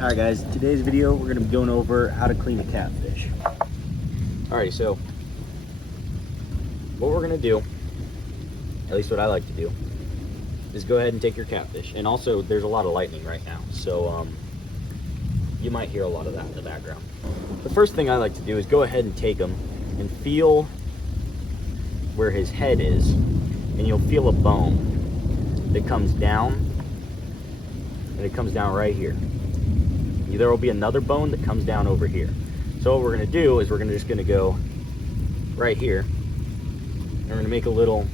Alright guys, today's video we're going to be going over how to clean a catfish. Alright, so what we're going to do, at least what I like to do, is go ahead and take your catfish. And also there's a lot of lightning right now, so you might hear a lot of that in the background. The first thing I like to do is go ahead and take him and feel where his head is, and you'll feel a bone that comes down, and it comes down right here. There will be another bone that comes down over here. So what we're going to do is we're just going to go right here, and we're going to make a little,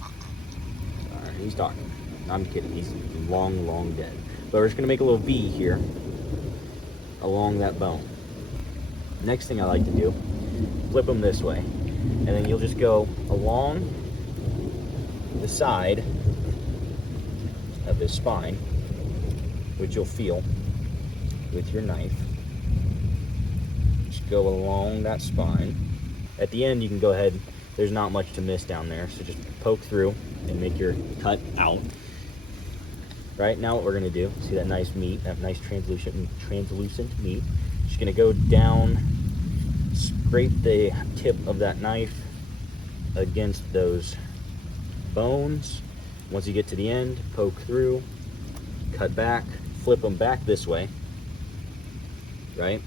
sorry, he's talking, I'm kidding, he's long dead, but we're just going to make a little V here along that bone. Next thing I like to do, flip them this way, and then you'll just go along the side of his spine, which you'll feel with your knife. Just go along that spine. At the end, you can go ahead, there's not much to miss down there, so just poke through and make your cut out. Right, now what we're gonna do, see that nice meat, that nice translucent meat, just gonna go down, scrape the tip of that knife against those bones. Once you get to the end, poke through, cut back, flip them back this way, right?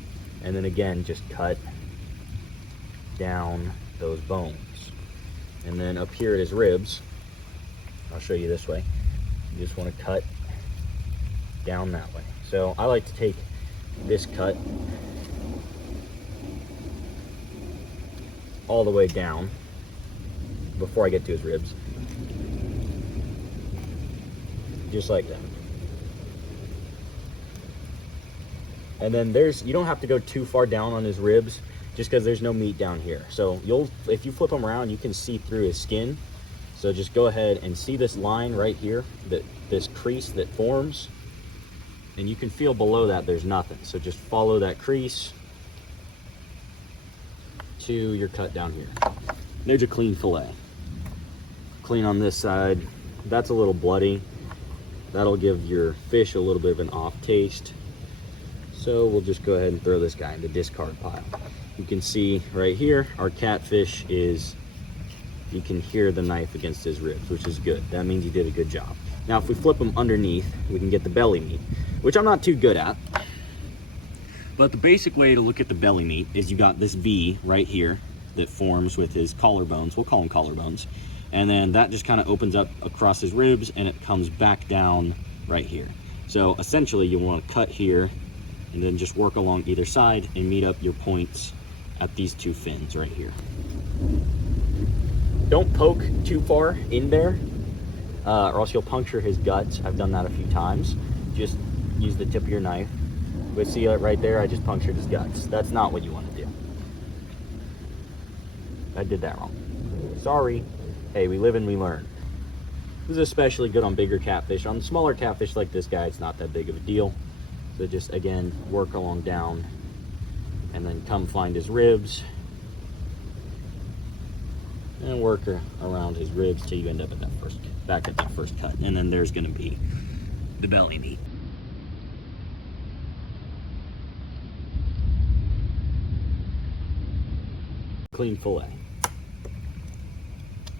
And then again, just cut down those bones. And then up here at his ribs, I'll show you this way. You just want to cut down that way. So I like to take this cut all the way down before I get to his ribs. Just like that. And then you don't have to go too far down on his ribs, just because there's no meat down here. So if you flip him around, you can see through his skin. So just go ahead and see this line right here, this crease that forms, and you can feel below that there's nothing. So just follow that crease to your cut down here. There's a clean fillet. Clean on this side. That's a little bloody. That'll give your fish a little bit of an off taste. So we'll just go ahead and throw this guy in the discard pile. You can see right here, our catfish is, you can hear the knife against his ribs, which is good. That means you did a good job. Now, if we flip him underneath, we can get the belly meat, which I'm not too good at. But the basic way to look at the belly meat is you got this V right here that forms with his collarbones. We'll call them collarbones. And then that just kind of opens up across his ribs, and it comes back down right here. So essentially you want to cut here and then just work along either side and meet up your points at these two fins right here. Don't poke too far in there, or else you'll puncture his guts. I've done that a few times. Just use the tip of your knife. But see right there, I just punctured his guts. That's not what you want to do. I did that wrong. Sorry. Hey, we live and we learn. This is especially good on bigger catfish. On smaller catfish like this guy, it's not that big of a deal. So just, again, work along down, and then come find his ribs, and work around his ribs till you end up at back at that first cut. And then there's gonna be the belly meat. Clean fillet.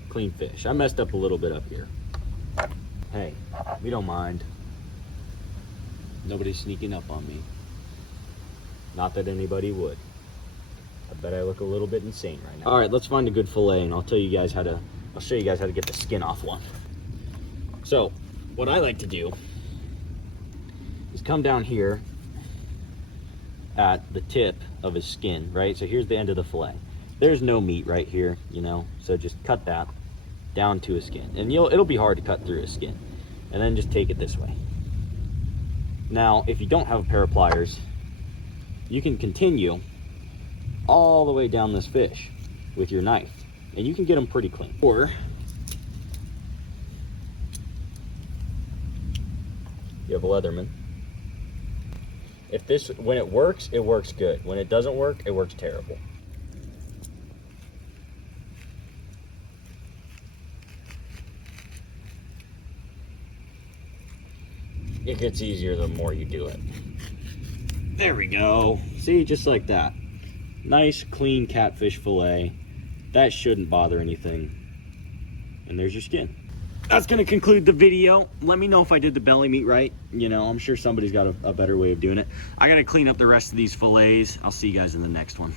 Clean fish. I messed up a little bit up here. Hey, we don't mind. Nobody's sneaking up on me. Not that anybody would. I bet I look a little bit insane right now. All right, let's find a good fillet, and I'll show you guys how to get the skin off one. So what I like to do is come down here at the tip of his skin, right? So here's the end of the fillet. There's no meat right here, you know, so just cut that down to his skin, and it'll be hard to cut through his skin. And then just take it this way. Now, if you don't have a pair of pliers, you can continue all the way down this fish with your knife, and you can get them pretty clean. Or you have a Leatherman. When it works good. When it doesn't work, it works terrible. It gets easier the more you do it. There we go. See, just like that. Nice, clean catfish fillet. That shouldn't bother anything. And there's your skin. That's gonna conclude the video. Let me know if I did the belly meat right. You know, I'm sure somebody's got a better way of doing it. I gotta clean up the rest of these fillets. I'll see you guys in the next one.